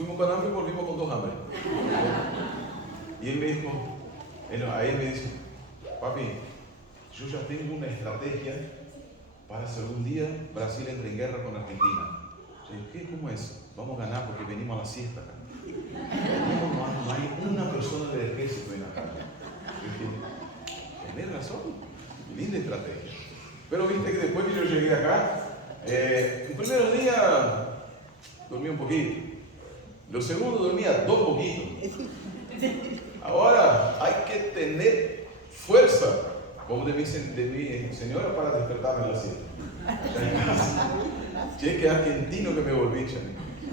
fuimos con hambre y volvimos con 2 hambres. Y él me dijo, a él me dice, papi, yo ya tengo una estrategia para si algún día Brasil entra en guerra con Argentina. Yo dije, ¿qué? ¿Cómo es? Vamos a ganar porque venimos a la siesta acá. No hay una persona del ejército en acá. Yo dije, tenés razón, linda estrategia. Pero viste que después que yo llegué acá, el primer día dormí un poquito. Lo segundo dormía 2 poquitos. Ahora hay que tener fuerza, como de mi señora, para despertarme en la siesta. Che, que argentino que me volví,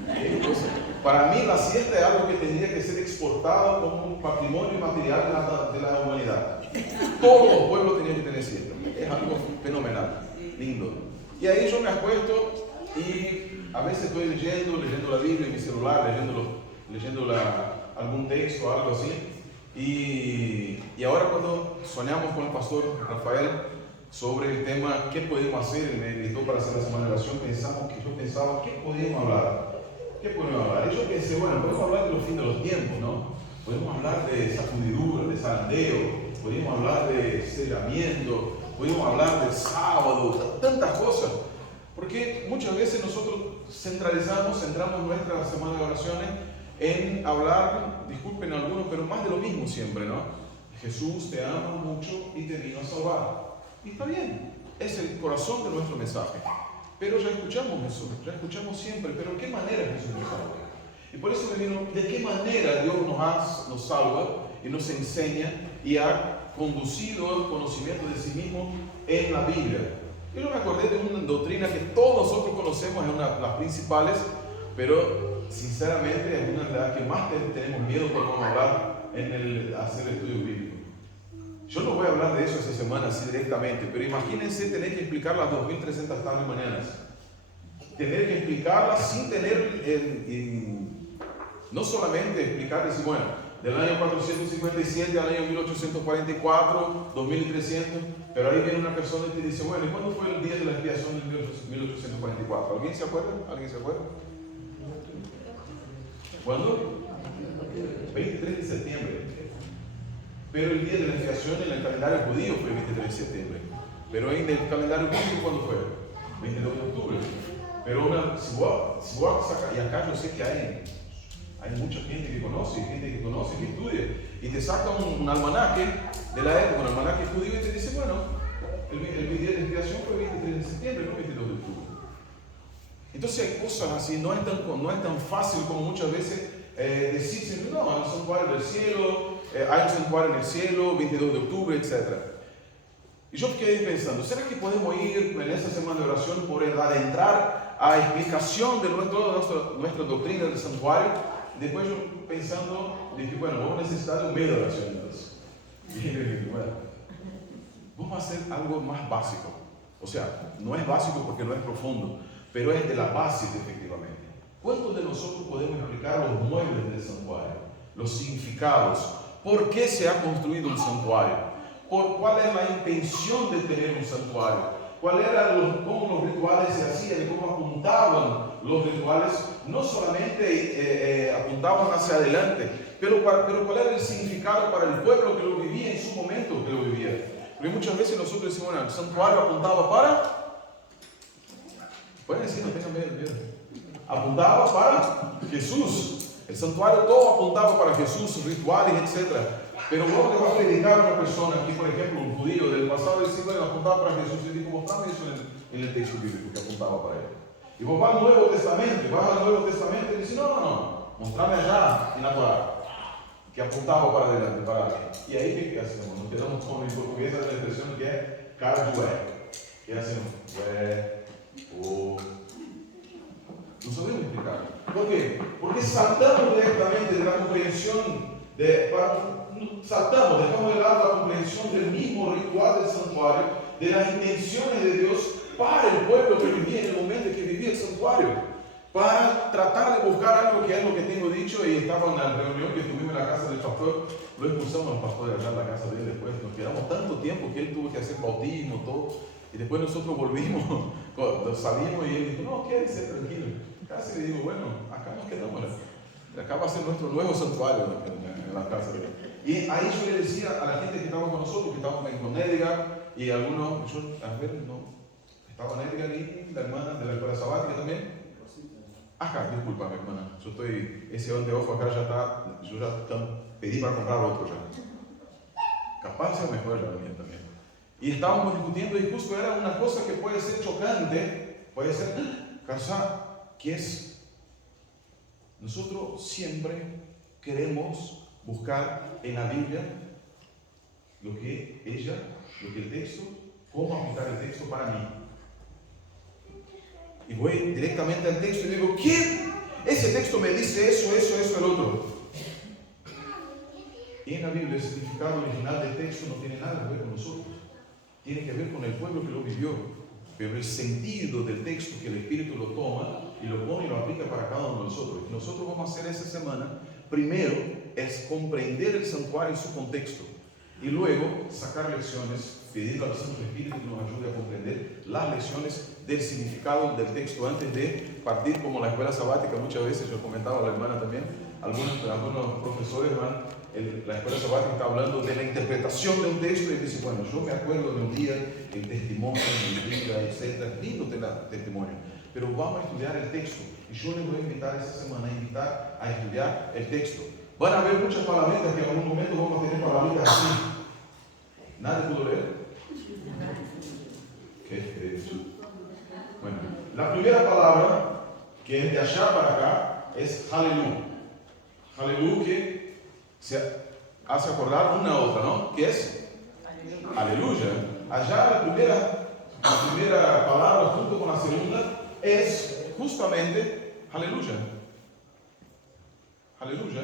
entonces, para mí la siesta es algo que tendría que ser exportado como un patrimonio material de la humanidad. Todos los pueblos tenían que tener siesta. Es algo fenomenal, lindo. Y ahí yo me acuesto y a veces estoy leyendo la Biblia en mi celular, leyendo algún texto o algo así. Y ahora cuando soñamos con el pastor Rafael sobre el tema ¿qué podemos hacer? Me invitó para hacer la semana de oración, yo pensaba ¿qué podemos hablar? ¿Qué podemos hablar? Y yo pensé, bueno, podemos hablar de los fines de los tiempos, ¿no? Podemos hablar de sacudidura, de zarandeo, podemos hablar de sellamiento, podemos hablar del sábado, tantas cosas. Porque muchas veces nosotros centramos nuestra semana de oraciones en hablar, disculpen algunos, pero más de lo mismo siempre, ¿no? Jesús te ama mucho y te vino a salvar. Y está bien, es el corazón de nuestro mensaje. Pero ya escuchamos eso, ya escuchamos siempre, pero ¿de qué manera Jesús nos salva? Y por eso me vino, ¿de qué manera Dios nos salva y nos enseña y ha conducido el conocimiento de sí mismo en la Biblia? Yo me acordé de una doctrina que todos nosotros conocemos, es una de las principales, pero sinceramente es una de las que más tenemos miedo cuando vamos a hablar hacer el estudio bíblico. Yo no voy a hablar de eso esta semana así directamente, pero imagínense tener que explicar las 2300 tardes y mañanas. Tener que explicarlas sin tener, no solamente explicar, decir, bueno, del año 457 al año 1844, 2300, pero ahí viene una persona y te dice, bueno, ¿y cuándo fue el día de la expiación del 1844? ¿Alguien se acuerda? ¿Alguien se acuerda? ¿Cuándo? 23 de septiembre. Pero el día de la expiación en el calendario judío fue el 23 de septiembre. Pero en el calendario bíblico, ¿cuándo fue? 22 de octubre. Pero si vos sacas, y acá yo sé que hay mucha gente que conoce, que estudia, y te saca un almanaque de la época, un almanaque judío, y te dice, bueno, el día de expiación fue el 23 de septiembre, no el 22 de octubre. Entonces hay cosas así, no es tan fácil como muchas veces decirse, no, hay un santuario del cielo, hay un santuario en el cielo, 22 de octubre, etc. Y yo quedé pensando, ¿será que podemos ir en esta semana de oración por adentrar a explicación de toda nuestra doctrina del santuario? Después yo pensando, dije, bueno, vamos a necesitar un medio de oración entonces. Y dije, bueno, vamos a hacer algo más básico. O sea, no es básico porque no es profundo, pero es de la base efectivamente. ¿Cuántos de nosotros podemos explicar los muebles del santuario? Los significados. ¿Por qué se ha construido un santuario? ¿Cuál es la intención de tener un santuario? ¿Cómo los rituales se hacían y cómo apuntaban los rituales? No solamente apuntaban hacia adelante, pero ¿cuál era el significado para el pueblo que lo vivía en su momento que lo vivía? Porque muchas veces nosotros decimos, bueno, el santuario apuntaba para... Pueden decir, no tengan miedo. Apuntaba para Jesús. El santuario todo apuntaba para Jesús, rituales, etc. Pero vos le vas a predicar a una persona, aquí por ejemplo un judío del pasado del siglo apuntaba para Jesús, y digo, mostrame eso en el texto bíblico que apuntaba para él. Y vos vas al Nuevo Testamento y dices, no, mostrame allá en la Torá, que apuntaba para adelante, para alguien. Y ahí ¿qué hacemos? Nos quedamos con en portugués la expresión que es cara de ué. ¿Qué hacemos? No sabemos explicar. ¿Por qué? Porque saltamos directamente de la comprensión, dejamos de lado la comprensión del mismo ritual del santuario, de las intenciones de Dios para el pueblo que vivía en el momento en que vivía el santuario, para tratar de buscar algo que es lo que tengo dicho. Y estaba en la reunión que tuvimos en la casa del pastor, lo expulsamos al pastor de allá en la casa de él después, nos quedamos tanto tiempo que él tuvo que hacer bautismo, todo. Y después nosotros volvimos, salimos y él dijo, no, quédese tranquilo. Casi le digo, bueno, acá nos quedamos. Acá va a ser nuestro nuevo santuario en la casa. Y ahí yo le decía a la gente que estaba con nosotros, que estábamos con Edgar y algunos, estaba Edgar y la hermana de la escuela sabática también. Acá, disculpa, hermana, ese anteojo acá ya está, yo ya pedí para comprar otro ya. Capaz sea mejor ya venía también. Y estábamos discutiendo y justo era una cosa que puede ser chocante, puede ser cansada, que es, nosotros siempre queremos buscar en la Biblia lo que el texto, cómo aplicar el texto para mí. Y voy directamente al texto y digo, ¿qué? Ese texto me dice eso, el otro. Y en la Biblia el significado original del texto no tiene nada que ver con nosotros. Tiene que ver con el pueblo que lo vivió. Pero el sentido del texto que el Espíritu lo toma y lo pone y lo aplica para cada uno de nosotros. Y nosotros vamos a hacer esta semana, primero, es comprender el santuario en su contexto. Y luego sacar lecciones, pedirle al Santo Espíritu que nos ayude a comprender las lecciones del significado del texto antes de partir, como la escuela sabática. Muchas veces, yo comentaba a la hermana también, algunos profesores van, la escuela sabática está hablando de la interpretación de un texto y dice, bueno, yo me acuerdo de un día, el testimonio, mi vida, etc. Lindo testimonio, pero vamos a estudiar el texto. Y yo les voy a invitar esta semana a estudiar el texto. Van a haber muchas palabritas que en algún momento vamos a tener palabritas así. ¿Nadie pudo leer? ¿Qué es eso? Bueno, la primera palabra, que es de allá para acá, es aleluya. Aleluya, que se hace acordar una a otra, ¿no? ¿Qué es? Aleluya. Allá la primera palabra junto con la segunda es justamente aleluya. Aleluya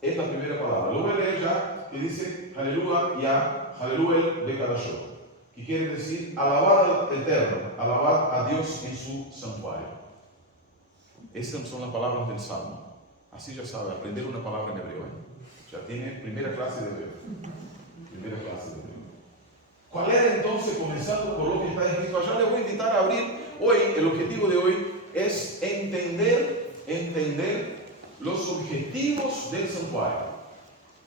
es la primera palabra. Lo voy a leer ya, que dice aleluya ya, aleluya de Kadashot, que quiere decir alabar al Eterno, alabar a Dios en su santuario. Esas son las palabras del Salmo. Así ya sabe, aprender una palabra en hebreo. Ya tiene primera clase de hebreo. Primera clase de hebreo. ¿Cuál era entonces, comenzando por lo que está escrito allá? Le voy a invitar a abrir hoy, el objetivo de hoy es entender los objetivos del santuario.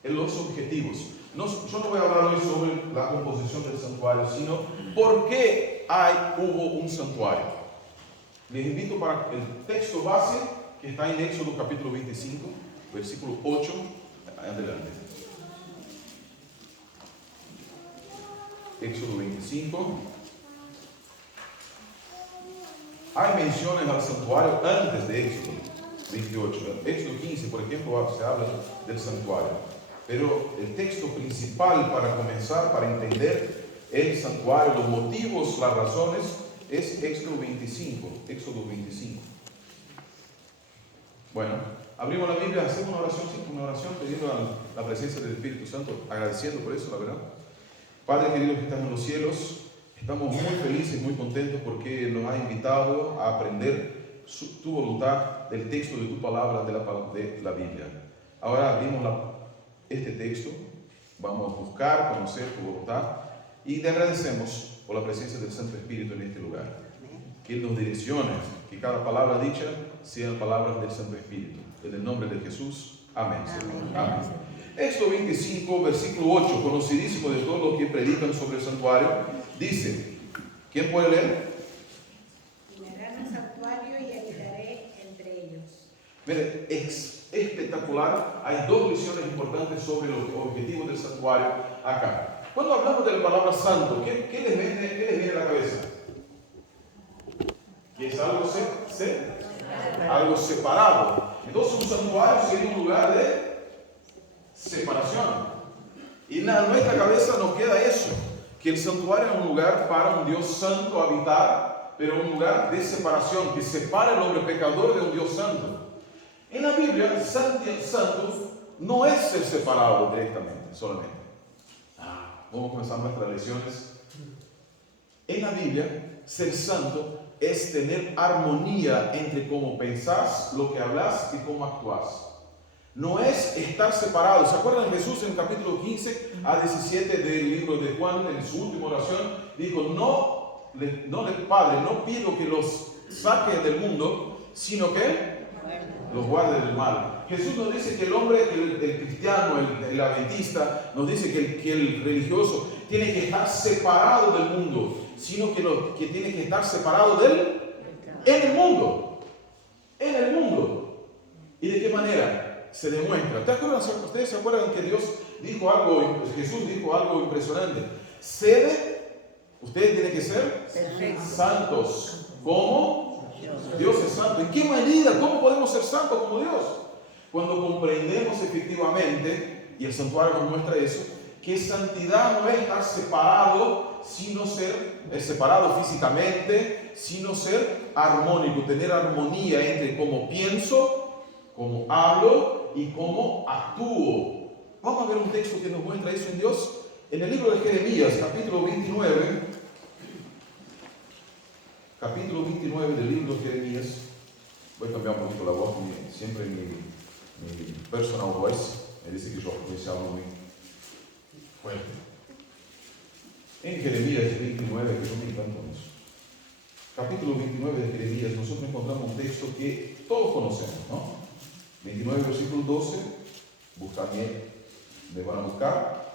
Los objetivos. Yo no voy a hablar hoy sobre la composición del santuario, sino por qué hubo un santuario. Les invito para el texto base que está en Éxodo capítulo 25, versículo 8, adelante. Éxodo 25. Hay menciones al santuario antes de Éxodo 28. Éxodo 15, por ejemplo, se habla del santuario. Pero el texto principal para comenzar, para entender el santuario, los motivos, las razones, es Éxodo 25. Éxodo 25. Bueno, abrimos la Biblia, hacemos una oración pidiendo la presencia del Espíritu Santo, agradeciendo por eso, la verdad. Padre querido que estás en los cielos, estamos muy felices, muy contentos porque nos has invitado a aprender tu voluntad del texto de tu palabra, de la Biblia. Ahora abrimos este texto, vamos a buscar, conocer tu voluntad y te agradecemos por la presencia del Santo Espíritu en este lugar. Que Él nos direccione, que cada palabra dicha sean palabras del Santo Espíritu. En el nombre de Jesús, amén. Amén. Éxodo 25, versículo 8, conocidísimo de todos los que predican sobre el santuario, dice, ¿quién puede leer? Y me harán un santuario y habitaré entre ellos. Mire, es espectacular. Hay dos lecciones importantes sobre los objetivos del santuario acá. Cuando hablamos de la palabra santo, ¿qué les viene a la cabeza? Que es algo separado. Entonces un santuario sería un lugar de separación. Y en nuestra cabeza nos queda eso, que el santuario es un lugar para un Dios santo habitar, pero un lugar de separación, que separa al hombre pecador de un Dios santo. En la Biblia, santo no es ser separado directamente, solamente. Vamos a comenzar nuestras lecciones. En la Biblia, ser santo es tener armonía entre cómo pensás, lo que hablas y cómo actuás. No es estar separados. ¿Se acuerdan? Jesús en el capítulo 15 a 17 del libro de Juan, en su última oración, dijo, Padre, no pido que los saque del mundo, sino que los guarde del mal. Jesús nos dice que el hombre, el cristiano, el adventista, nos dice que el religioso tiene que estar separado del mundo, sino que tiene que estar separado en el mundo. En el mundo. ¿Y de qué manera se demuestra? ¿Ustedes se acuerdan que Jesús dijo algo impresionante? Ustedes tienen que ser santos. ¿Cómo? Dios es santo. ¿En qué medida? ¿Cómo podemos ser santos como Dios? Cuando comprendemos efectivamente, y el santuario nos muestra eso, que santidad no es estar separado, sino ser separado físicamente, sino ser armónico, tener armonía entre cómo pienso, cómo hablo y cómo actúo. Vamos a ver un texto que nos muestra eso en Dios. En el libro de Jeremías, capítulo 29 del libro de Jeremías, voy a cambiar un poquito la voz, siempre mi personal voice me dice que yo hablo muy fuerte. En Jeremías 29, que yo me encanto en eso. Capítulo 29 de Jeremías, nosotros encontramos un texto que todos conocemos, ¿no? 29, versículo 12, buscarme, me van a buscar.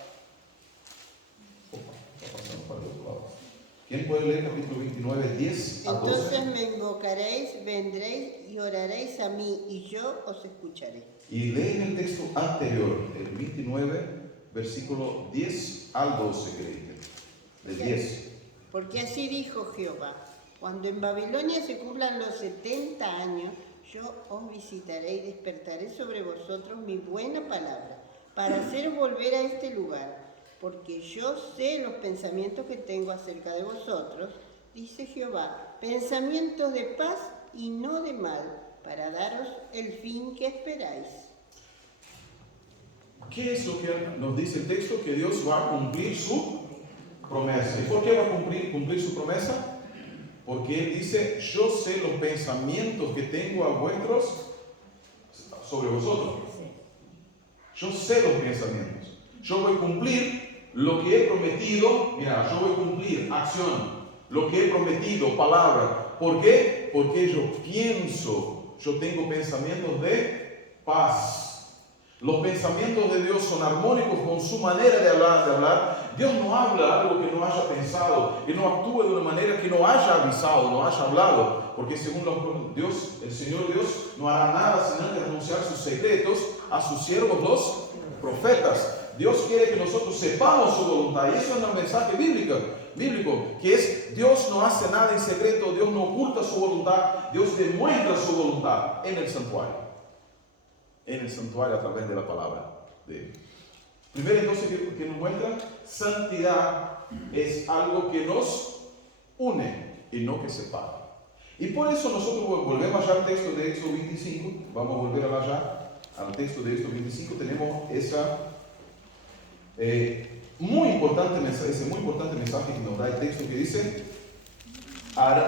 Está pasando para el otro lado. ¿Quién puede leer capítulo 29, 10 a 12? Entonces me invocaréis, vendréis y oraréis a mí, y yo os escucharé. Y leen el texto anterior, el 29, versículo 10 al 12, del 10. Porque así dijo Jehová: cuando en Babilonia se cumplan los 70 años, yo os visitaré y despertaré sobre vosotros mi buena palabra, para hacer volver a este lugar. Porque yo sé los pensamientos que tengo acerca de vosotros, dice Jehová, pensamientos de paz y no de mal, para daros el fin que esperáis. ¿Qué es lo que nos dice el texto? Que Dios va a cumplir su promesa. ¿Y por qué va a cumplir su promesa? Porque Él dice, yo sé los pensamientos que tengo sobre vosotros. Yo sé los pensamientos. Yo voy a cumplir lo que he prometido. Mira, yo voy a cumplir acción. Lo que he prometido, palabra. ¿Por qué? Porque yo tengo pensamientos de paz. Los pensamientos de Dios son armónicos con su manera de hablar. Dios no habla algo que no haya pensado, que no actúe de una manera que no haya avisado, no haya hablado, porque según Dios, el Señor Dios no hará nada sin antes anunciar sus secretos a sus siervos los profetas. Dios quiere que nosotros sepamos su voluntad, y eso es un mensaje bíblico, que es Dios no hace nada en secreto, Dios no oculta su voluntad, Dios demuestra su voluntad en el santuario a través de la palabra de Él. Primero entonces que nos muestra, santidad es algo que nos une y no que separa. Y por eso nosotros volvemos allá al texto de Éxodo 25, vamos a volver allá al texto de Éxodo 25, tenemos ese muy importante mensaje que nos da el texto que dice,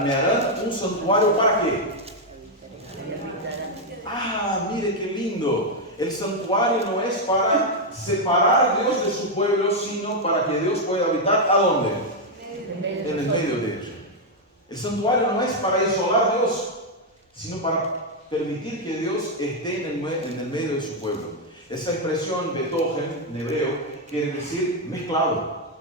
me harán un santuario ¿para qué? Mire qué lindo. El santuario no es para separar a Dios de su pueblo, sino para que Dios pueda habitar ¿a dónde? En el medio de ellos. El santuario no es para isolar a Dios, sino para permitir que Dios esté en el medio de su pueblo. Esa expresión betogen en hebreo quiere decir mezclado.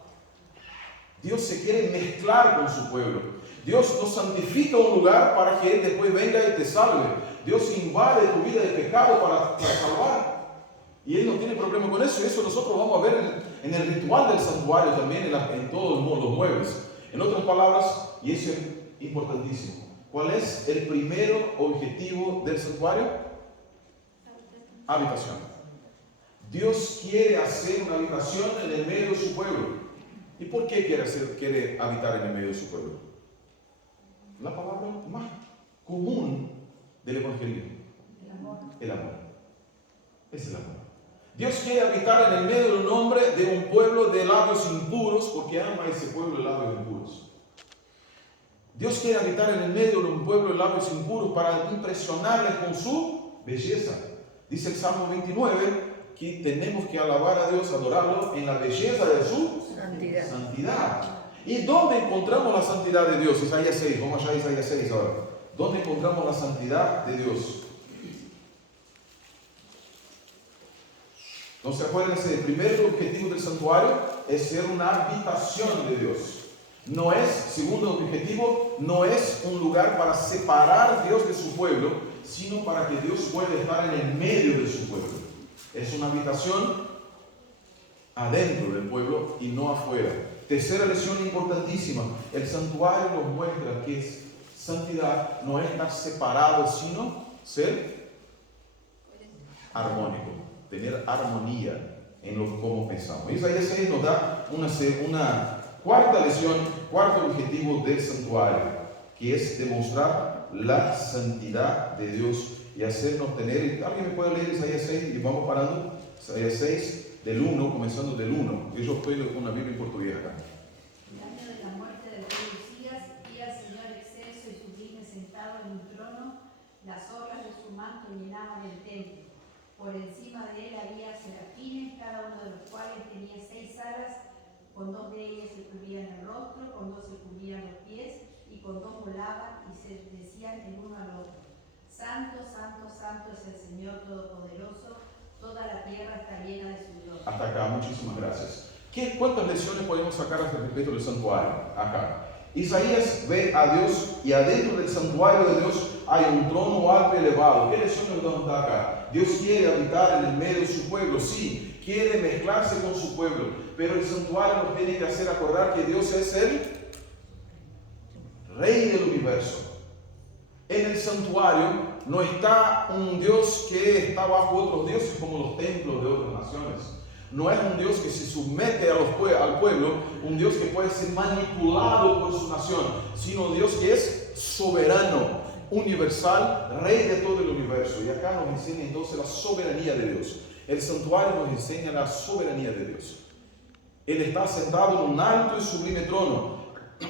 Dios se quiere mezclar con su pueblo. Dios no santifica un lugar para que Él después venga y te salve. Dios invade tu vida de pecado para salvar. Y Él no tiene problema con eso. Y eso nosotros vamos a ver en el ritual del santuario también, en todos los muebles. En otras palabras, y eso es importantísimo, ¿cuál es el primer objetivo del santuario? Habitación. Dios quiere hacer una habitación en el medio de su pueblo. ¿Y por qué quiere habitar en el medio de su pueblo? La palabra más común del Evangelio. El amor. Es el amor. Dios quiere habitar en el medio de un hombre, de un pueblo de labios impuros, porque ama a ese pueblo de labios impuros. Dios quiere habitar en el medio de un pueblo de labios impuros para impresionarles con su belleza. Dice el Salmo 29 que tenemos que alabar a Dios, adorarlo en la belleza de su santidad. ¿Y dónde encontramos la santidad de Dios? Isaías 6, vamos allá a Isaías 6 ahora. ¿Dónde encontramos la santidad de Dios? Entonces acuérdense, el primer objetivo del santuario es ser una habitación de Dios. No es, segundo objetivo, no es un lugar para separar a Dios de su pueblo, sino para que Dios pueda estar en el medio de su pueblo. Es una habitación adentro del pueblo y no afuera. Tercera lección importantísima, el santuario nos muestra que santidad no es estar separado, sino ser armónico, tener armonía en lo como pensamos. Isaías 6 nos da una cuarta lección, cuarto objetivo del santuario, que es demostrar la santidad de Dios y hacernos tener. ¿Alguien me puede leer Isaías 6? Y vamos parando. Isaías 6 del 1, comenzando del 1. Yo estoy con una Biblia en portugués acá. El año de la muerte del rey Usías, vi al Señor excelso y sublime sentado en un trono, las orlas de su manto llenaban el templo. Por encima de él había serafines, cada uno de los cuales tenía 6 alas, con 2 de ellas se cubrían el rostro, con 2 se cubrían los pies, y con 2 volaban y se decían el uno al otro: Santo, santo, santo es el Señor Todopoderoso, toda la tierra está llena de su gloria. Hasta acá, muchísimas gracias. ¿Cuántas lecciones podemos sacar al respecto del santuario? Acá. Isaías ve a Dios y adentro del santuario de Dios hay un trono alto y elevado. ¿Qué lección nos da acá? Dios quiere habitar en el medio de su pueblo, sí, quiere mezclarse con su pueblo, pero el santuario nos tiene que hacer acordar que Dios es el Rey del universo. En el santuario no está un Dios que está bajo otros dioses como los templos de otras naciones. No es un Dios que se somete al pueblo, un Dios que puede ser manipulado por su nación, sino un Dios que es soberano, universal, Rey de todo el universo. Y acá nos enseña entonces la soberanía de Dios. El santuario nos enseña la soberanía de Dios. Él está sentado en un alto y sublime trono.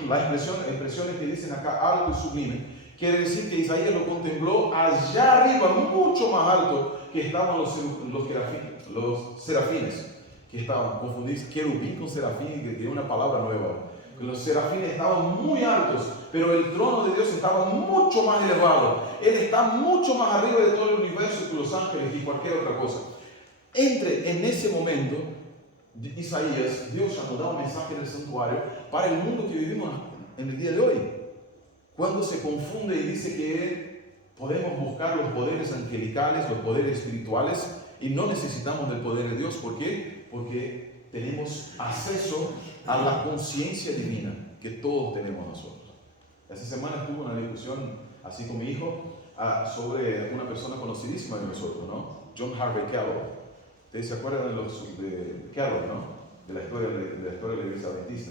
Las expresiones que dicen acá alto y sublime quiere decir que Isaías lo contempló allá arriba, mucho más alto que estaban los serafines, que estaban confundidos, querubín con serafín, que tiene una palabra nueva. Los serafines estaban muy altos, pero el trono de Dios estaba mucho más elevado. Él está mucho más arriba de todo el universo que los ángeles y cualquier otra cosa. En ese momento, Isaías, Dios ya nos da un mensaje del santuario para el mundo que vivimos en el día de hoy. Cuando se confunde y dice que podemos buscar los poderes angelicales, los poderes espirituales, y no necesitamos del poder de Dios. ¿Por qué? Porque tenemos acceso a la conciencia divina que todos tenemos nosotros. Esta semana tuve una discusión así con mi hijo sobre una persona conocidísima de nosotros, ¿no? John Harvey Kellogg. Ustedes se acuerdan de Kellogg, ¿no? De la historia de la Iglesia Adventista.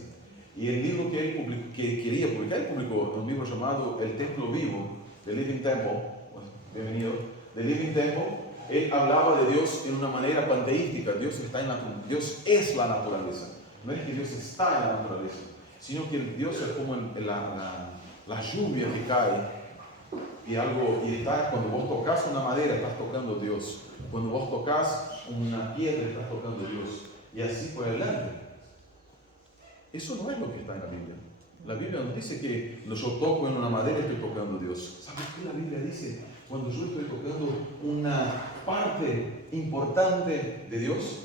Y el libro que él quería publicar, él publicó un libro llamado El Templo Vivo, The Living Temple. Bienvenido. The Living Temple. Él hablaba de Dios en una manera panteística. Dios es la naturaleza. No es que Dios está en la naturaleza, sino que Dios es como la lluvia que cae y está, cuando vos tocas una madera estás tocando a Dios. Cuando vos tocas una piedra estás tocando a Dios. Y así por adelante. Eso no es lo que está en la Biblia. La Biblia nos dice que yo toco en una madera y estoy tocando a Dios. ¿Sabes qué la Biblia dice? Cuando yo estoy tocando una parte importante de Dios,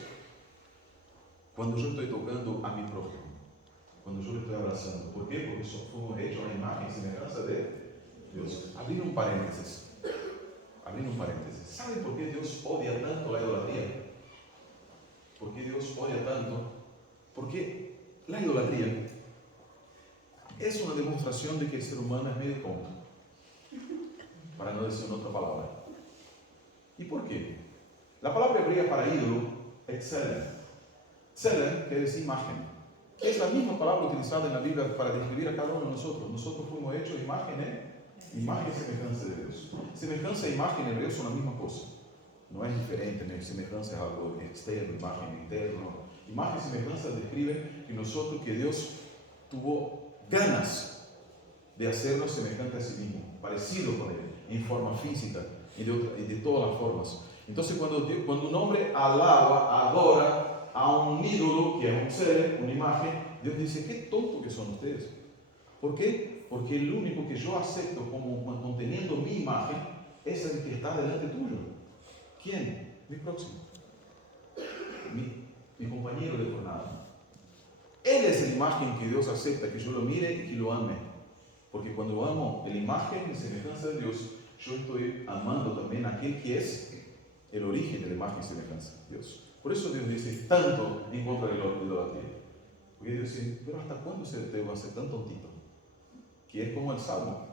cuando yo estoy tocando a mi prójimo, cuando yo le estoy abrazando. ¿Por qué? Porque somos hechos a la imagen y semejanza de Dios. Abriendo un paréntesis. ¿Saben por qué Dios odia tanto la idolatría? ¿Por qué Dios odia tanto? Porque la idolatría es una demostración de que el ser humano es medio tonto, para no decir otra palabra. ¿Y por qué? La palabra hebrea para ídolo es tselem. Tselem quiere decir imagen. Es la misma palabra utilizada en la Biblia para describir a cada uno de nosotros. Nosotros fuimos hechos imagen y semejanza de Dios. Semejanza e imagen en hebreo son la misma cosa. No es diferente, ¿no? Semejanza es algo externo, imagen interno. Imagen y semejanza describen que Dios tuvo ganas de hacernos semejante a sí mismo, parecido con Él, en forma física y de todas las formas. Entonces cuando un hombre adora a un ídolo, que es un ser, una imagen, Dios dice: qué tonto que son ustedes. ¿Por qué? Porque el único que yo acepto como conteniendo mi imagen es el que está delante tuyo. ¿Quién? Mi próximo. mi compañero de jornada. Él es la imagen que Dios acepta, que yo lo mire y que lo ame. Porque cuando amo la imagen y semejanza de Dios, yo estoy amando también a aquel que es el origen de la imagen y semejanza de Dios. Por eso Dios dice tanto en contra de la idolatría. Porque Dios dice, pero ¿hasta cuándo te va a ser tan tontito? Que es como el Salmo.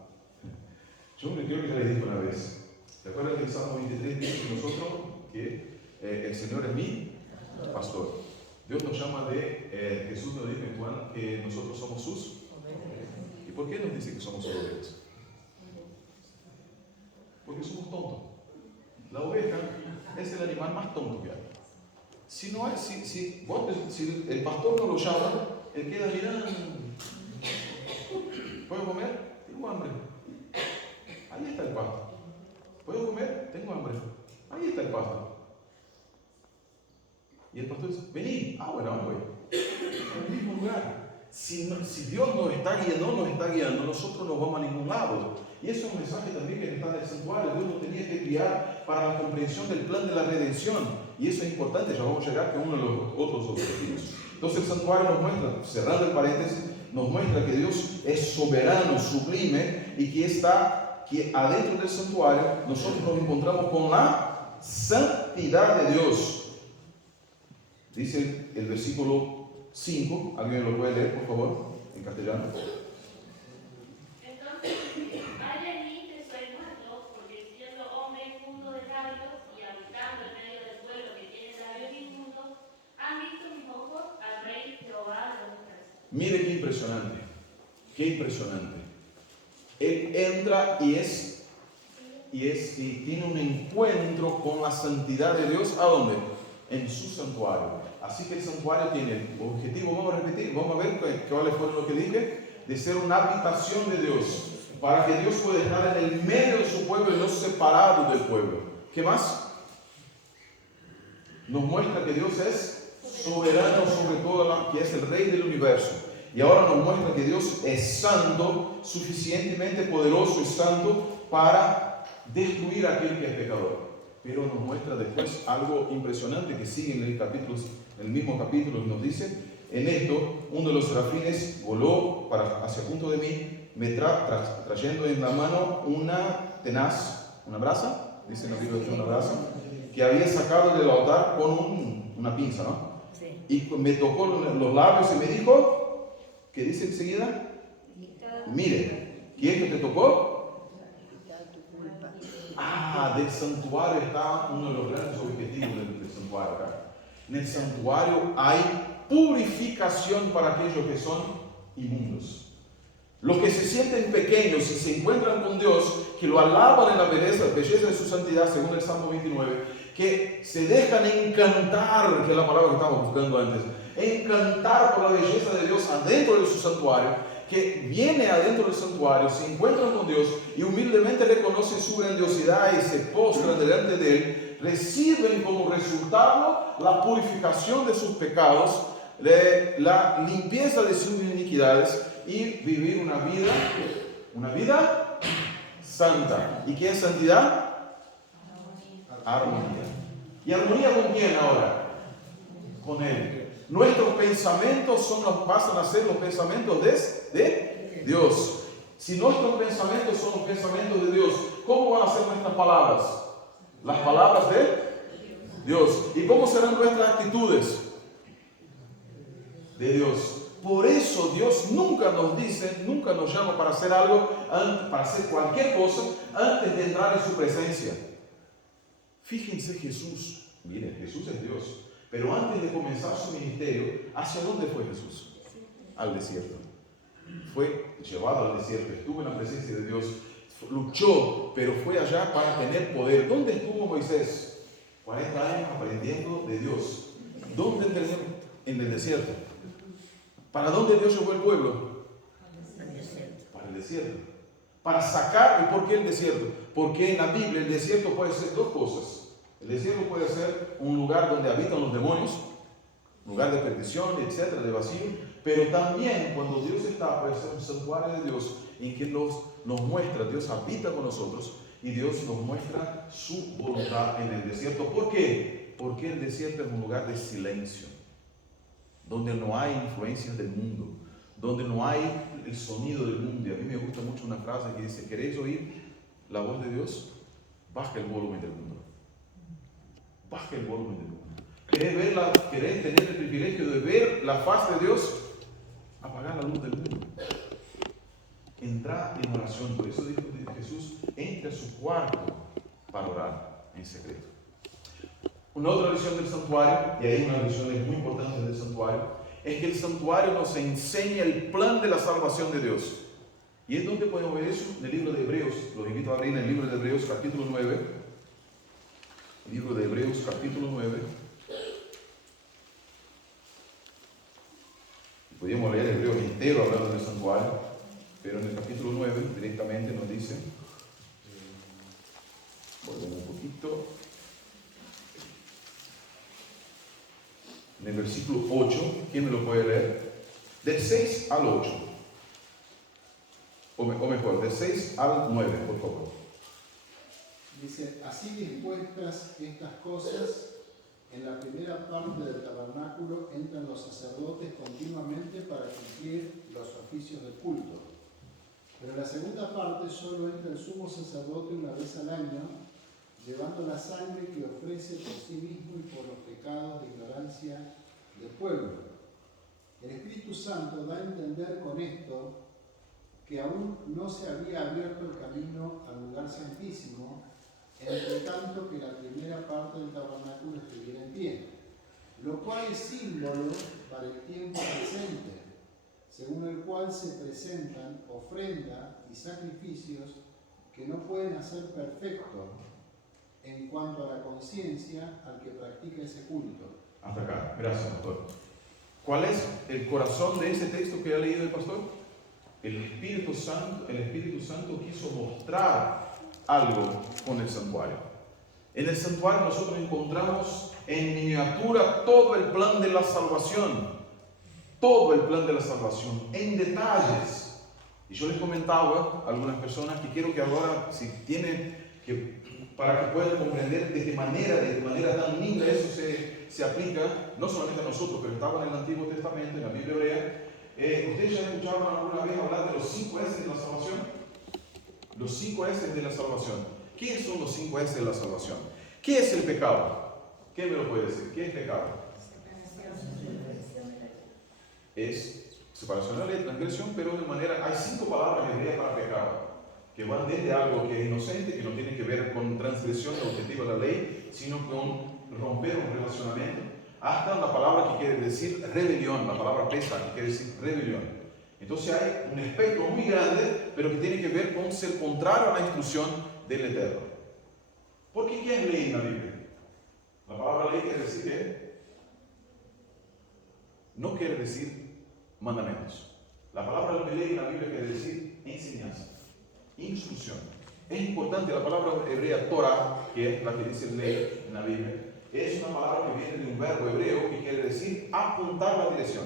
Yo creo que ya les dije una vez. ¿Te acuerdas que el Salmo 23 dice que nosotros, que el Señor es mi pastor? Dios nos llama de, Jesús nos dice en Juan que nosotros somos sus. ¿Y por qué nos dice que somos sus ovejas? Porque somos tontos. La oveja es el animal más tonto que hay. Si el pastor no lo llama, él queda mirando. ¿Puedo comer? Tengo hambre. Ahí está el pasto. ¿Puedo comer? Tengo hambre. Ahí está el pasto. Y el pastor dice, vení. Ah, bueno, voy. En el mismo lugar. Si Dios nos está guiando, nosotros no vamos a ningún lado. Y eso es un mensaje también que está en el santuario. Dios nos tenía que guiar para la comprensión del plan de la redención. Y eso es importante, ya vamos a llegar a uno de los otros objetivos. Entonces el santuario nos muestra, cerrando el paréntesis, nos muestra que Dios es soberano, sublime, y que adentro del santuario nosotros nos encontramos con la santidad de Dios. Dice el versículo 5, ¿alguien lo puede leer, por favor, en castellano? Entonces, ay de mí que soy muerto, porque siendo hombre inmundo de labios y habitando en medio del pueblo que tiene labios inmundos, han visto mis ojos al Rey Jehová de los ejércitos. Mire qué impresionante, qué impresionante. Él entra y tiene un encuentro con la santidad de Dios. ¿A dónde? En su santuario. Así que el santuario tiene el objetivo, vamos a repetir, vamos a ver cuáles fueron lo que dije, de ser una habitación de Dios, para que Dios pueda estar en el medio de su pueblo y no separado del pueblo. ¿Qué más? Nos muestra que Dios es soberano sobre todo, que es el Rey del universo. Y ahora nos muestra que Dios es santo, suficientemente poderoso y santo para destruir a aquel que es pecador. Pero nos muestra después algo impresionante que sigue en el mismo capítulo, y nos dice, en esto, uno de los serafines voló hacia junto de mí, trayendo en la mano una tenaz, una brasa, dice en la Biblia que es una brasa, que había sacado del altar con una pinza, ¿no? Sí. Y me tocó los labios y me dijo, ¿qué dice enseguida? Mire, ¿quién te tocó? Del santuario está uno de los grandes objetivos del santuario acá. En el santuario hay purificación para aquellos que son inmundos. Los que se sienten pequeños y se encuentran con Dios, que lo alaban en la belleza de su santidad, según el Salmo 29, que se dejan encantar, que es la palabra que estábamos buscando antes, encantar por la belleza de Dios adentro de su santuario, que viene adentro del santuario, se encuentran con Dios y humildemente reconocen su grandiosidad y se postran delante de Él, reciben como resultado la purificación de sus pecados, la limpieza de sus iniquidades y vivir una vida santa. ¿Y qué es santidad? Armonía. ¿Y armonía con quién ahora? Con Él. Nuestros pensamientos pasan a ser los pensamientos de Dios. Si nuestros pensamientos son los pensamientos de Dios, ¿cómo van a ser nuestras palabras? Las palabras de Dios. ¿Y cómo serán nuestras actitudes? De Dios. Por eso Dios nunca nos llama para hacer algo, para hacer cualquier cosa antes de entrar en su presencia. Fíjense Jesús. Miren, Jesús es Dios. Pero antes de comenzar su ministerio, ¿hacia dónde fue Jesús? Al desierto. Fue llevado al desierto, estuvo en la presencia de Dios, luchó, pero fue allá para tener poder. ¿Dónde estuvo Moisés? 40 años aprendiendo de Dios. ¿Dónde entendió? En el desierto. ¿Para dónde Dios llevó el pueblo? Para el desierto. Para sacar, ¿y por qué el desierto? Porque en la Biblia el desierto puede ser dos cosas. El desierto puede ser un lugar donde habitan los demonios, un lugar de perdición, etcétera, de vacío, pero también cuando Dios está, puede ser un santuario de Dios en que nos muestra, Dios habita con nosotros y Dios nos muestra su voluntad en el desierto. ¿Por qué? Porque el desierto es un lugar de silencio, donde no hay influencias del mundo, donde no hay el sonido del mundo. Y a mí me gusta mucho una frase que dice: ¿queréis oír la voz de Dios? Baja el volumen del mundo. Baja el volumen del mundo. ¿Querés tener el privilegio de ver la faz de Dios? Apagar la luz del mundo. Entra en oración. Por eso dijo Jesús: entre a su cuarto para orar en secreto. Una otra lección del santuario, y hay unas lecciones muy importantes del santuario, es que el santuario nos enseña el plan de la salvación de Dios. ¿Y es donde podemos ver eso? En el libro de Hebreos. Los invito a abrir en el libro de Hebreos capítulo 9. Libro de Hebreos capítulo 9. Podríamos leer Hebreos entero hablando del santuario, pero en el capítulo 9 directamente nos dice, volvemos un poquito, en el versículo 8, ¿quién me lo puede leer? Del 6 al 8, o mejor, del 6 al 9, por favor. Dice: así dispuestas estas cosas, en la primera parte del tabernáculo entran los sacerdotes continuamente para cumplir los oficios del culto. Pero en la segunda parte solo entra el sumo sacerdote una vez al año, llevando la sangre que ofrece por sí mismo y por los pecados de ignorancia del pueblo. El Espíritu Santo da a entender con esto que aún no se había abierto el camino al lugar santísimo, entre tanto que la primera parte del tabernáculo estuviera en pie, lo cual es símbolo para el tiempo presente, según el cual se presentan ofrendas y sacrificios que no pueden hacer perfecto en cuanto a la conciencia al que practica ese culto. Hasta acá, gracias, pastor. ¿Cuál es el corazón de ese texto que ha leído el pastor? El Espíritu Santo quiso mostrar algo con el santuario. En el santuario nosotros encontramos en miniatura todo el plan de la salvación. Todo el plan de la salvación, en detalles. Y yo les comentaba a algunas personas que quiero que ahora, si tienen que, para que puedan comprender de qué manera tan linda eso se aplica, no solamente a nosotros, pero estaba en el Antiguo Testamento, en la Biblia hebrea. ¿Ustedes ya escucharon alguna vez hablar de los 5 S de la salvación? Los 5 S de la salvación. ¿Qué son los 5 S de la salvación? ¿Qué es el pecado? ¿Quién me lo puede decir? ¿Qué es pecado? Es separación de la ley, transgresión, pero de manera, hay 5 palabras hebreas para pecado, que van desde algo que es inocente, que no tiene que ver con transgresión del objetivo de la ley, sino con romper un relacionamiento, hasta la palabra que quiere decir rebelión, la palabra pesa, que quiere decir rebelión. Entonces hay un espectro muy grande, pero que tiene que ver con ser contrario a la instrucción del Eterno. ¿Por qué qué es ley en la Biblia? La palabra ley quiere decir que no quiere decir mandamientos. La palabra ley en la Biblia quiere decir enseñanza, instrucción. Es importante, la palabra hebrea Torah, que es la que dice ley en la Biblia, es una palabra que viene de un verbo hebreo que quiere decir apuntar la dirección.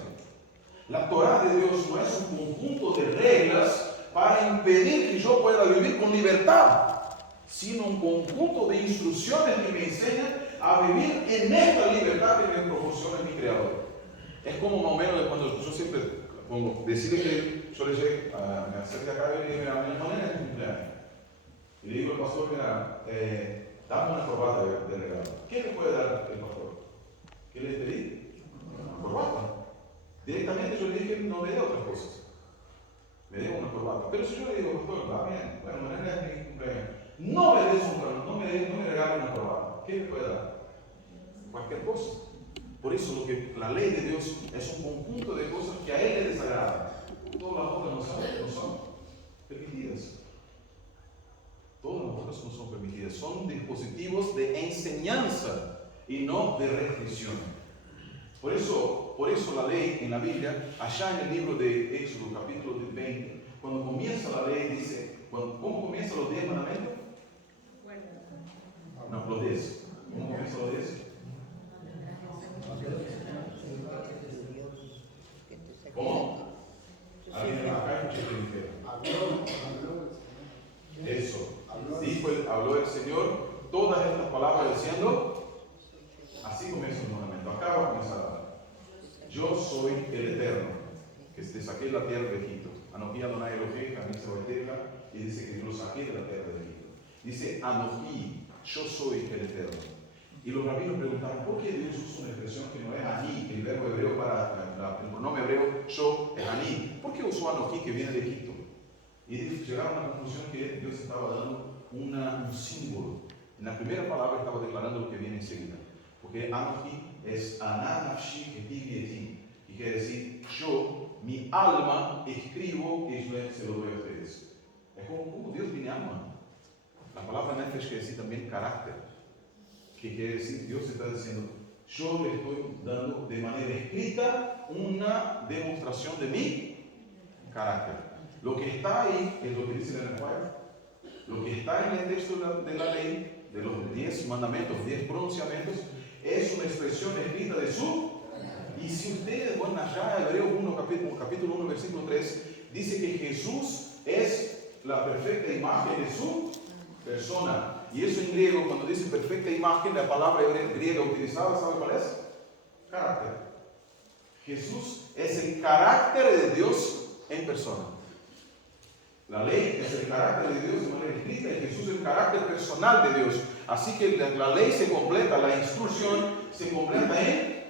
La Torah de Dios no es un conjunto de reglas para impedir que yo pueda vivir con libertad, sino un conjunto de instrucciones que me enseñan a vivir en esta libertad que me proporciona mi Creador. Es como más o menos cuando yo siempre pongo, decirle que yo le llegué a me acerqué acá y le dije: mira, mi hermana es cumpleaños. Y le digo al pastor: mira, dame una corbata de regalo. ¿Qué le puede dar el pastor? ¿Qué le pedí? Una corbata. Directamente yo le dije: no me dé otras cosas, me dé una corbata. Pero si yo le digo: pastor, va bien, bueno, mañana es mi cumpleaños, no me des no me regale una corbata, ¿qué le puede dar? Cualquier cosa. Por eso la ley de Dios es un conjunto de cosas que a Él le desagradan. Todas las otras no son permitidas. Todas las otras no son permitidas. Son dispositivos de enseñanza y no de restricción. Por eso la ley en la Biblia, allá en el libro de Éxodo, capítulo 20, cuando comienza la ley, dice, ¿cómo comienzan los 10 mandamientos? No, los 10. ¿Cómo comienzan los 10? ¿Cómo? Alguien acá escuché que dijeron. Eso. Habló el Señor todas estas palabras diciendo: saqué de la tierra de Egipto. Anoji Adonai Elohim, Camisa Eterna, y dice que yo lo saqué de la tierra de Egipto. Dice Anoji, yo soy el Eterno. Y los rabinos preguntaron, ¿por qué Dios usa una expresión que no es Ani, que el verbo hebreo para el pronombre hebreo yo es Ani? ¿Por qué usó Anoji que viene de Egipto? Y llegaron a la conclusión que Dios estaba dando un símbolo. En la primera palabra estaba declarando lo que viene enseguida. Porque Anoji es Ana Nafshi Ketivi Eti. Y quiere decir, yo, mi alma, escribo y yo se lo doy a ustedes. Es como Dios tiene alma. La palabra Nefesh quiere decir también carácter. Que quiere decir, Dios está diciendo, yo le estoy dando de manera escrita una demostración de mi carácter. Lo que está ahí es lo que dice el lenguaje. Lo que está en el texto de la ley, de los 10 mandamientos, 10 pronunciamientos, es una expresión escrita de su. Y si ustedes van allá a Hebreos 1, capítulo 1, versículo 3, dice que Jesús es la perfecta imagen de su persona. Y eso en griego, cuando dice perfecta imagen, la palabra griega utilizada, ¿sabe cuál es? Carácter. Jesús es el carácter de Dios en persona. La ley es el carácter de Dios de manera escrita y Jesús es el carácter personal de Dios. Así que la ley se completa, la instrucción se completa en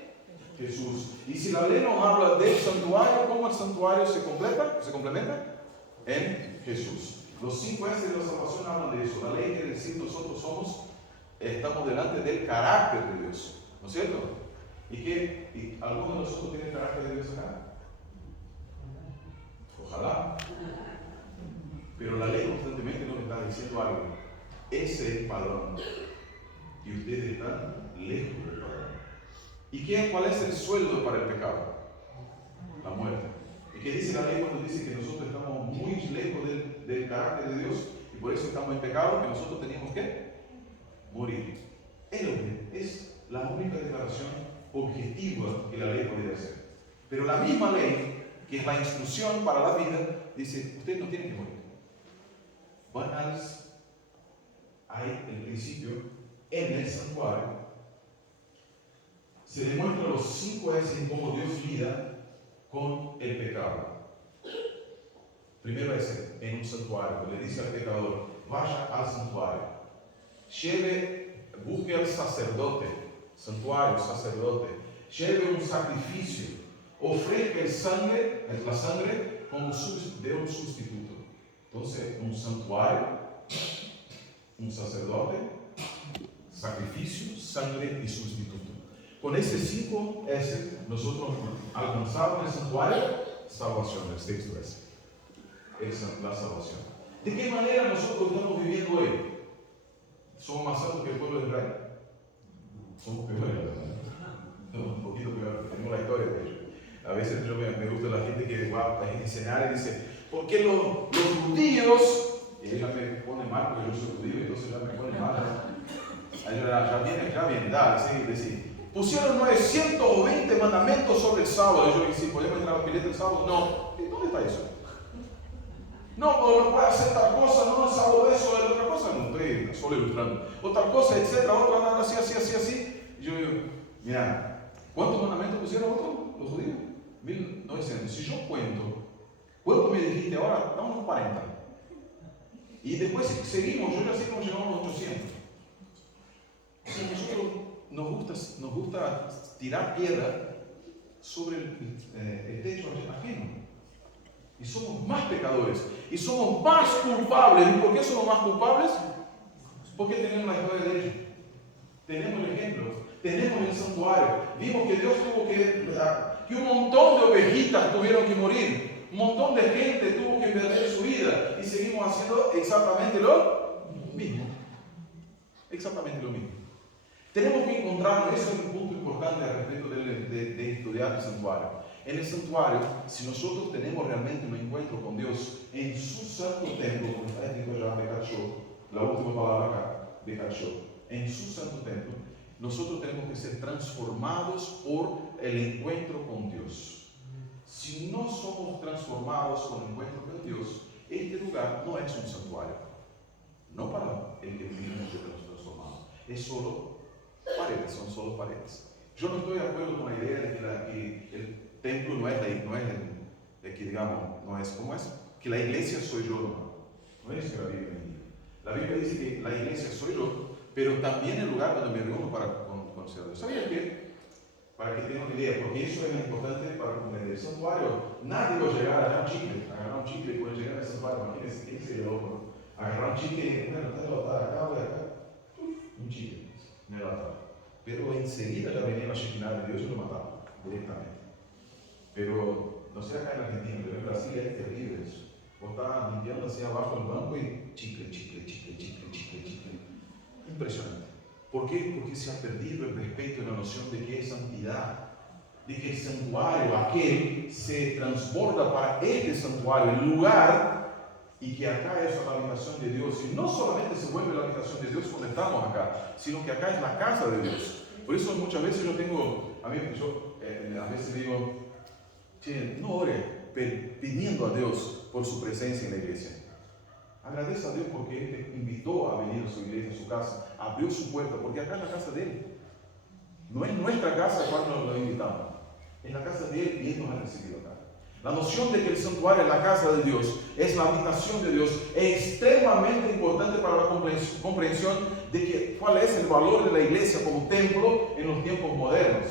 Jesús. Y si la ley nos habla del santuario, ¿cómo el santuario se completa? ¿Se complementa? En Jesús. Los 5 S de la salvación hablan de eso. La ley quiere decir nosotros estamos delante del carácter de Dios. ¿No es cierto? ¿Y algunos de nosotros tienen el carácter de Dios acá? Ojalá. Pero la ley constantemente nos está diciendo algo. Ese es el padrón. Y ustedes están lejos del padrón. ¿Y cuál es el sueldo para el pecado? La muerte. ¿Y qué dice la ley cuando dice que nosotros estamos muy lejos del carácter de Dios y por eso estamos en pecado? Que nosotros teníamos que morir. Es la única declaración objetiva que la ley podría hacer. Pero la misma ley, que es la instrucción para la vida, dice, ustedes no tienen que morir. Hay el principio en el santuario. Se demuestra los 5 S en cómo Dios lida con el pecado. Primero es en un santuario, le dice al pecador, vaya al santuario, busque al sacerdote, santuario, sacerdote, lleve un sacrificio, ofrezca la sangre como de un sustituto. Entonces, un santuario, un sacerdote, sacrificio, sangre y sustituto. Con estos 5 S, nosotros alcanzamos en el santuario salvación, el texto es la salvación. ¿De qué manera nosotros estamos viviendo hoy? ¿Somos más santos que el pueblo de Israel? Somos peores, ¿verdad? Somos un poquito peores, tenemos la historia de ellos. A veces me gusta la gente que va a enseñar y dice, ¿por qué los judíos? Y ella me pone mal porque yo soy judío, entonces ya me pone mal. Ya viene, dale, sí. Pusieron 920 mandamientos sobre el sábado. Y yo dije, ¿podemos entrar a la pileta el sábado? No. ¿Dónde está eso? No puede hacer tal cosa, no, el sábado eso, es otra cosa. No, estoy solo ilustrando. Otra cosa, etcétera, otra, nada, así. Y yo digo, mira, ¿cuántos mandamientos pusieron los judíos? 1900. Si yo cuento, ¿cuánto me dijiste ahora? Estamos unos 40. Y después seguimos, yo ya sé cómo llegamos a los 800. Nosotros nos gusta tirar piedra sobre el techo ajeno. Y somos más pecadores. Y somos más culpables. ¿Y por qué somos más culpables? Porque tenemos la historia de ellos. Tenemos el ejemplo. Tenemos el santuario. Vimos que Dios tuvo que un montón de ovejitas tuvieron que morir. Un montón de gente tuvo que perder su vida. Y seguimos haciendo exactamente lo mismo. Exactamente lo mismo. Tenemos que encontrarnos, eso es un punto importante al respecto de estudiar el santuario. En el santuario, si nosotros tenemos realmente un encuentro con Dios en su santo templo, como está escrito ya Bekachó, la última palabra acá, Bekachó, en su santo templo, nosotros tenemos que ser transformados por el encuentro con Dios. Si no somos transformados con el encuentro con Dios, este lugar no es un santuario. No para el que vivimos que nos transformamos. Es solo paredes, son solo paredes. Yo no estoy de acuerdo con la idea de que el templo no es de que digamos, no es como es, que la iglesia soy yo, no es que la Biblia dice. La Biblia dice que la iglesia soy yo, pero también el lugar donde me reúno para conocer a Dios. ¿Sabían qué? Para que tengan una idea, porque eso es importante para comprender. El santuario, nadie va a llegar allá a un chicle, agarrar un chicle y puede llegar al santuario. Imagínense, ¿quién sería loco? ¿No? Agarrar un chicle y bueno, está el altar acá o de acá. Un chicle en el altar. Pero enseguida ya venía la Shekinah de Dios y lo mataba directamente. Pero no sé acá en Argentina, pero en Brasil es terrible eso. Vos estás limpiando hacia abajo el banco y chicle. Impresionante. ¿Por qué? Porque se ha perdido el respeto y la noción de que es santidad, de que el santuario, aquel, se transborda para este santuario, el lugar, y que acá es la habitación de Dios. Y no solamente se vuelve la habitación de Dios cuando estamos acá, sino que acá es la casa de Dios. Por eso muchas veces yo tengo, a veces digo, che, no ore pidiendo a Dios por su presencia en la iglesia. Agradece a Dios porque Él te invitó a venir a su iglesia, a su casa, abrió su puerta, porque acá es la casa de Él. No es nuestra casa cuando lo invitamos, es la casa de Él y Él nos ha recibido acá. La noción de que el santuario es la casa de Dios, es la habitación de Dios, es extremadamente importante para la comprensión de que, cuál es el valor de la iglesia como templo en los tiempos modernos.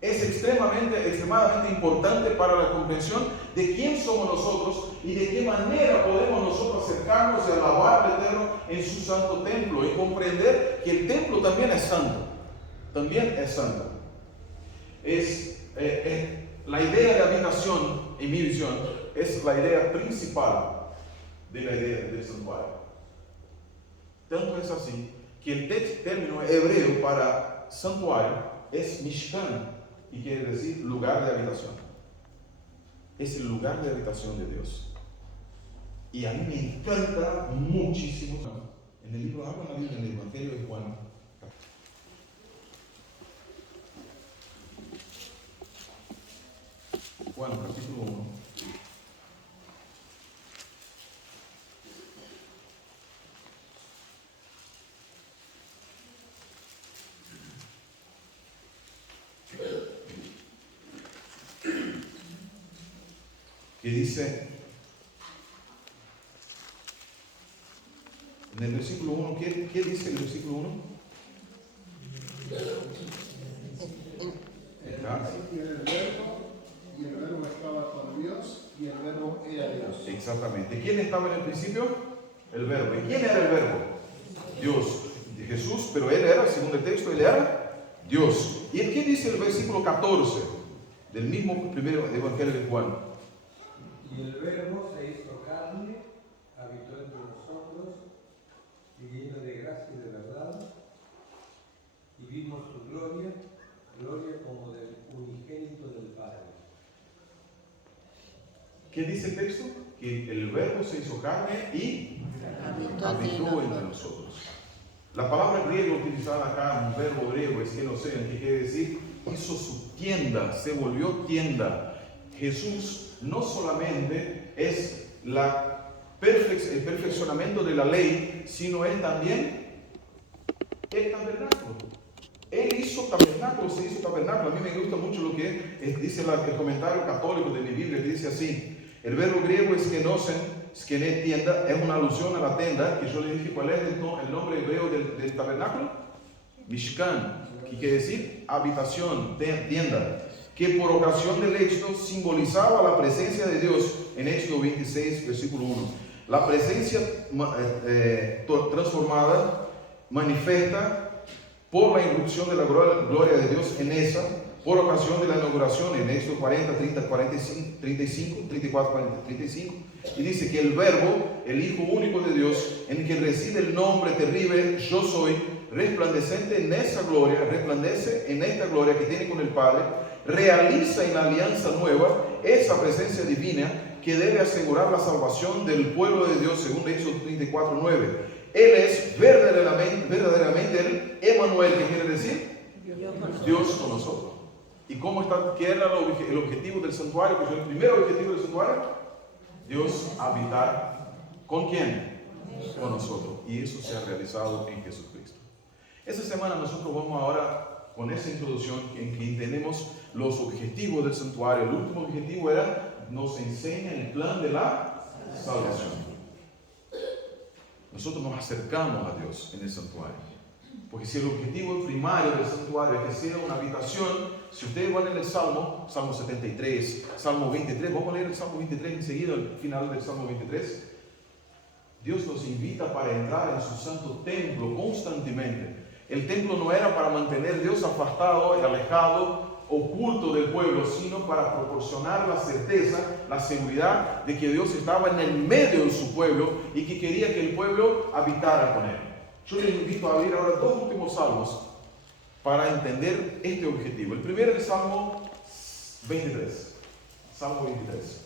Es extremadamente importante para la comprensión de quién somos nosotros y de qué manera podemos nosotros acercarnos y alabar al Eterno en su santo templo y comprender que el templo también es santo. También es santo. La idea de habitación, en mi visión, es la idea principal de la idea del santuario. Tanto es así que el término hebreo para santuario es Mishkan, y quiere decir lugar de habitación. Es el lugar de habitación de Dios. Y a mí me encanta muchísimo. En el libro, habla la Biblia, en el Evangelio de Juan. Juan, capítulo 1. Que dice, en el versículo 1, ¿qué dice el versículo 1? En el principio era el verbo, y el verbo estaba con Dios, y el verbo era Dios. Exactamente. ¿Quién estaba en el principio? El verbo. ¿Y quién era el verbo? Dios. De Jesús, pero él era, según el texto, él era Dios. ¿Y qué dice el versículo 14 del mismo primero Evangelio de Juan? Y el verbo se hizo carne, habitó entre nosotros, y lleno de gracia y de verdad, y vimos su gloria, gloria como del unigénito del Padre. ¿Qué dice el texto? Que el verbo se hizo carne y habitó entre nosotros. La palabra griega utilizada acá, un verbo griego, es genosean, que quiere decir, hizo su tienda, se volvió tienda. Jesús no solamente es el perfeccionamiento de la ley, sino es también el tabernáculo. Él hizo tabernáculo, se hizo tabernáculo. A mí me gusta mucho lo que dice el comentario católico de mi Biblia, que dice así: el verbo griego es skene tienda, es una alusión a la tienda, que yo le dije cuál es el nombre hebreo del tabernáculo, Mishkan, que quiere decir habitación, tienda, que por ocasión del Éxodo simbolizaba la presencia de Dios en Éxodo 26, versículo 1. La presencia transformada, manifiesta por la irrupción de la gloria de Dios en esa, por ocasión de la inauguración en Éxodo 40, 30, 45, 35, 34, 40, 35, y dice que el Verbo, el Hijo único de Dios, en quien reside el nombre terrible, yo soy, resplandece en esta gloria que tiene con el Padre, realiza en la alianza nueva esa presencia divina que debe asegurar la salvación del pueblo de Dios, según Éxodo 34, 9. Él es verdaderamente el Emmanuel, que quiere decir Dios con nosotros. ¿Y qué era el objetivo del santuario? Que fue el primer objetivo del santuario: Dios habitar ¿con quién? Con nosotros. Y eso se ha realizado en Jesucristo. Esta semana nosotros vamos ahora con esa introducción en que entendemos los objetivos del santuario. El último objetivo era nos enseña el plan de la salvación. Nosotros nos acercamos a Dios en el santuario. Porque si el objetivo primario del santuario es que sea una habitación, si ustedes van en el Salmo 73, Salmo 23, vamos a leer el Salmo 23 enseguida, al final del Salmo 23. Dios nos invita para entrar en su santo templo constantemente. El templo no era para mantener a Dios apartado y alejado, oculto del pueblo, sino para proporcionar la certeza, la seguridad de que Dios estaba en el medio de su pueblo y que quería que el pueblo habitara con él. Yo les invito a abrir ahora dos últimos salmos para entender este objetivo. El primero es el Salmo 23. Salmo 23.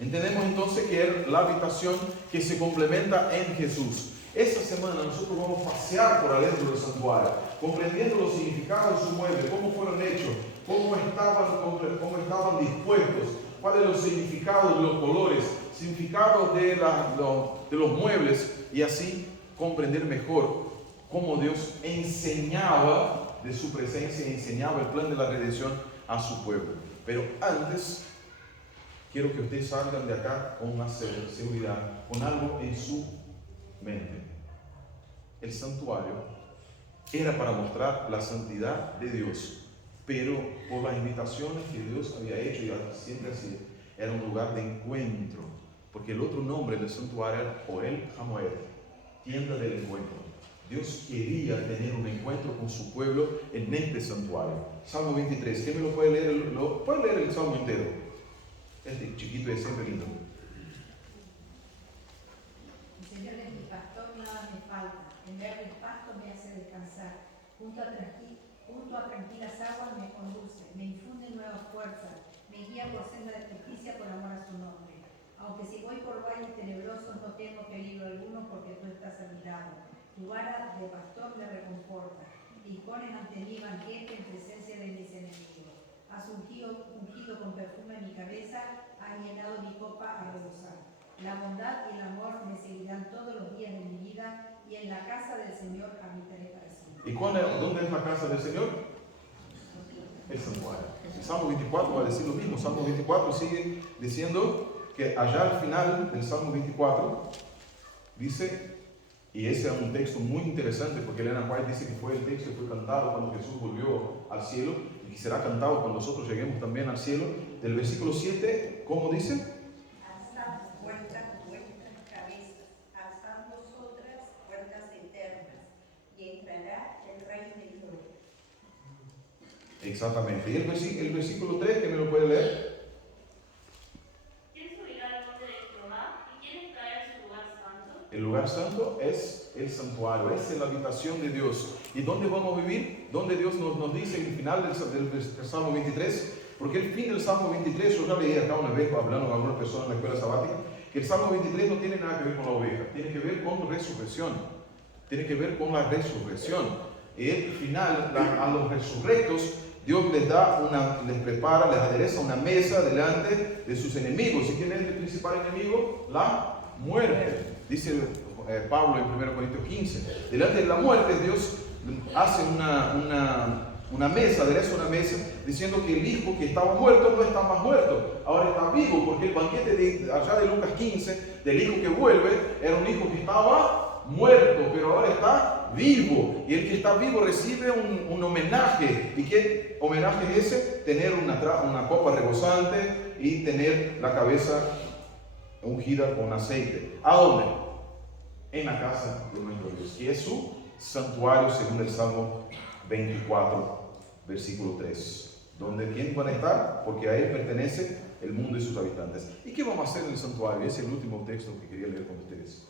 Entendemos entonces que es la habitación que se complementa en Jesús. Esta semana nosotros vamos a pasear por adentro del santuario, comprendiendo los significados de su mueble, cómo fueron hechos, cómo estaban dispuestos, cuáles son los significados de los colores, significados de los muebles, y así comprender mejor cómo Dios enseñaba de su presencia, enseñaba el plan de la redención a su pueblo. Pero antes, quiero que ustedes salgan de acá con una seguridad, con algo en su mente. El santuario era para mostrar la santidad de Dios, pero por las invitaciones que Dios había hecho, y siempre así, era un lugar de encuentro, porque el otro nombre del santuario era Ohel HaMoed, tienda del encuentro. Dios quería tener un encuentro con su pueblo en este santuario. Salmo 23, ¿quién me lo puede leer? ¿Puede leer el Salmo entero? Este chiquito es siempre lindo. El Señor es mi pastor, nada me falta. En verdes pastos me hace descansar. Junto a tranquilas aguas me conduce. Me infunde nuevas fuerzas. Me guía por senda de justicia por amor a su nombre. Aunque si voy por valles tenebrosos no tengo peligro alguno, porque tú estás a mi lado. Tu vara de pastor me reconforta. Dispones ante mí banquete en presencia de mis enemigos. Has ungido con perfume mi cabeza, has llenado mi copa a rebosar. La bondad y el amor me seguirán todos los días de mi vida, y en la casa del Señor habitaré para siempre. ¿Y dónde es la casa del Señor? El santuario. El Salmo 24 va a decir lo mismo. Salmo 24 sigue diciendo que allá al final del Salmo 24 dice, y ese es un texto muy interesante porque Elena White dice que fue el texto que fue cantado cuando Jesús volvió al cielo, y que será cantado cuando nosotros lleguemos también al cielo. Del versículo 7, ¿cómo dice? Alzad vuestras cabezas, alzad vosotras puertas eternas, y entrará el Rey de gloria. Exactamente. Y el versículo 3, que me lo puede leer. ¿Quién subirá al monte de Jehová? ¿Y quién entrará en su lugar santo? El lugar santo es el santuario, es la habitación de Dios. ¿Y dónde vamos a vivir? Donde Dios nos dice en el final del Salmo 23, porque el fin del Salmo 23, yo ya leí acá una vez hablando con algunas personas en la escuela sabática, que el Salmo 23 no tiene nada que ver con la oveja, tiene que ver con resurrección, tiene que ver con la resurrección. Y el final, a los resurrectos, Dios les prepara, les adereza una mesa delante de sus enemigos. ¿Y quién es el principal enemigo? La muerte. Dice Pablo en 1 Corintios 15. Delante de la muerte, Dios hace una mesa, adereza una mesa, diciendo que el hijo que estaba muerto no está más muerto, ahora está vivo, porque el banquete de allá de Lucas 15, del hijo que vuelve, era un hijo que estaba muerto, pero ahora está vivo. Y el que está vivo recibe un homenaje. ¿Y qué homenaje es ese? Tener una copa rebosante y tener la cabeza ungida con aceite. ¿A dónde? En la casa de nuestro Dios, que es su santuario, según el Salmo 24, versículo 3. ¿Dónde quién van a estar? Porque a él pertenece el mundo y sus habitantes. ¿Y qué vamos a hacer en el santuario? Ese es el último texto que quería leer con ustedes.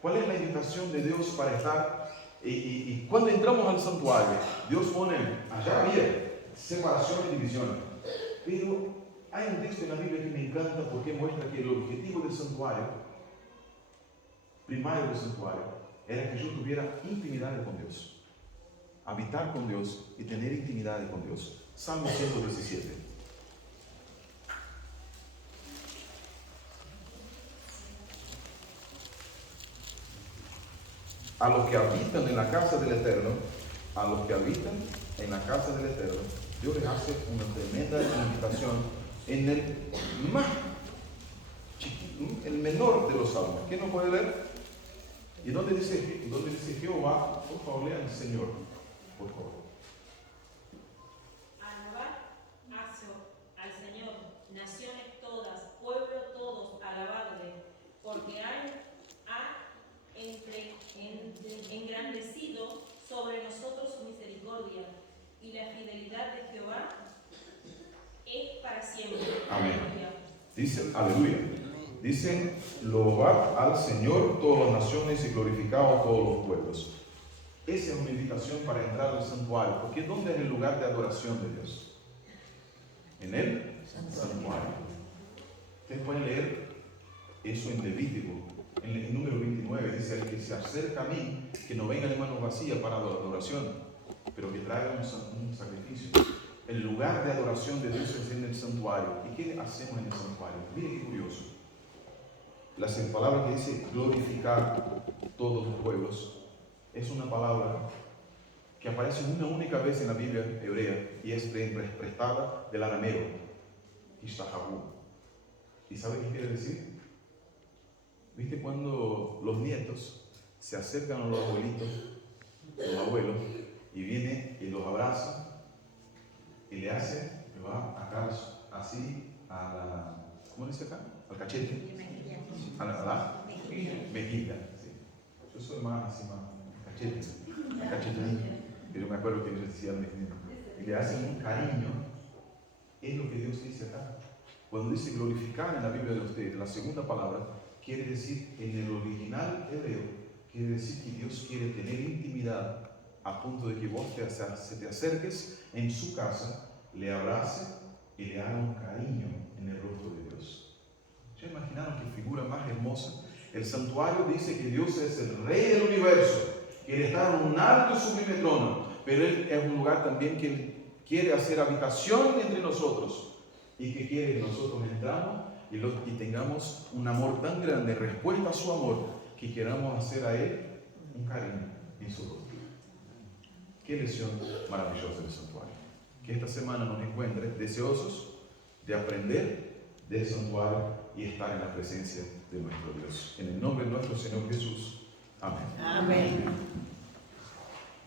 ¿Cuál es la invitación de Dios para estar? Y cuando entramos al santuario, Dios pone, allá había separación y división. Pero hay un texto en la Biblia que me encanta porque muestra que el objetivo del santuario, primario del santuario, era que yo tuviera intimidad con Dios. Habitar con Dios y tener intimidad con Dios. Salmo 117. A los que habitan en la casa del Eterno, a los que habitan en la casa del Eterno, Dios les hace una tremenda invitación en el más chiquito, el menor de los salmos. ¿Quién no puede leer? ¿Y dónde dice Jehová? Por favor, lean Señor, por favor. Alabad al Señor, naciones todas, pueblo todos, alabadle, porque engrandecido sobre nosotros su misericordia, y la fidelidad de Jehová es para siempre. Amén. Aleluya. Dice, aleluya. Dicen, load al Señor todas las naciones y glorificados todos los pueblos. Esa es una invitación para entrar al santuario, porque ¿dónde es el lugar de adoración de Dios? En el santuario. Ustedes pueden leer eso en Levítico, en el número 29, dice, el que se acerca a mí, que no venga de manos vacías para la adoración, pero que traiga un sacrificio. El lugar de adoración de Dios es en el santuario. ¿Y qué hacemos en el santuario? Miren qué curioso. La palabra que dice glorificar todos los pueblos es una palabra que aparece una única vez en la Biblia hebrea y es prestada del arameo, ishtahabu. ¿Y sabe qué quiere decir? ¿Viste cuando los nietos se acercan a los abuelitos, los abuelos, y viene y los abraza y le hace, le va acá así a la, ¿cómo dice acá? Al cachete, a la mejilla, sí. Yo soy más así, más cachete, pero me acuerdo que ellos decían y le hacen un cariño. Es lo que Dios dice acá. Cuando dice glorificar en la Biblia de ustedes, la segunda palabra quiere decir, en el original hebreo, quiere decir que Dios quiere tener intimidad a punto de que vos te acerques en su casa, le abrace y le haga un cariño en el rostro de Dios. ¿Ya imaginaron qué figura más hermosa? El santuario dice que Dios es el Rey del universo, que Él está en un alto y sublime trono, pero Él es un lugar también que Él quiere hacer habitación entre nosotros y que quiere que nosotros entramos y tengamos un amor tan grande, respuesta a su amor, que queramos hacer a Él un cariño en su rostro. Qué lección maravillosa del santuario. Que esta semana nos encuentre deseosos de aprender del santuario y estar en la presencia de nuestro Dios. En el nombre de nuestro Señor Jesús. Amén. Amén.